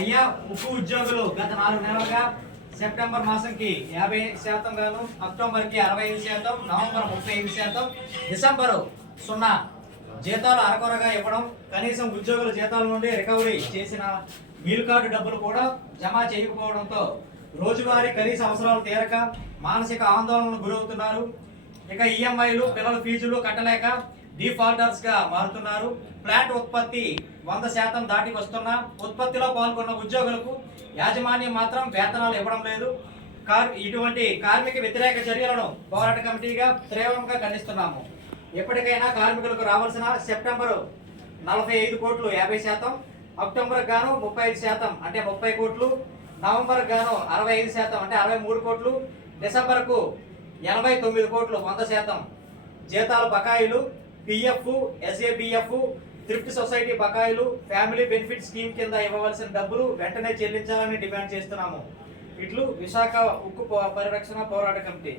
అయ్యా ఉక్కు ఉద్యోగులు గత 4 నెలలుగా సెప్టెంబర్ మాసంకి 50% గాను, అక్టోబర్కి 65%, నవంబర్ 35%, డిసెంబరు 0 జీతాలు అరకొరగా ఇవ్వడం, కనీసం ఉద్యోగుల జీతాల నుండి రికవరీ చేసిన మీల్ కార్డు డబ్బులు కూడా జమ చేయకపోవడంతో రోజువారీ కనీస అవసరాలు తీరక మానసిక ఆందోళనకు గురవుతున్నారు. ఇక ఈఎంఐలు, పిల్లల ఫీజులు కట్టలేక డిఫాల్టర్స్ గా మారుతున్నారు. ప్లాంట్ ఉత్పత్తి 100% దాటి వస్తున్నా ఉత్పత్తిలో పాల్గొన్న ఉద్యోగులకు యాజమాన్యం మాత్రం వేతనాలు ఇవ్వడం లేదు. ఇటువంటి కార్మిక వ్యతిరేక చర్యలను పోరాట కమిటీగా తీవ్రంగా ఖండిస్తున్నాము. ఎప్పటికైనా కార్మికులకు రావాల్సిన సెప్టెంబరు 45 కోట్లు 50%, అక్టోబర్ గాను 35% అంటే 30 కోట్లు, నవంబర్ గాను 65% అంటే 63 కోట్లు, డిసెంబర్కు 89 కోట్లు 100% జీతాల బకాయిలు, పిఎఫ్, ఎస్ఏపిఎఫ్, థ్రిఫ్ట్ సొసైటీ బకాయిలు, ఫ్యామిలీ బెనిఫిట్ స్కీమ్ కింద ఇవ్వవలసిన డబ్బులు వెంటనే చెల్లించాలని డిమాండ్ చేస్తున్నాము. ఇట్లు విశాఖ ఉక్కు పరిరక్షణ పోరాట కమిటీ.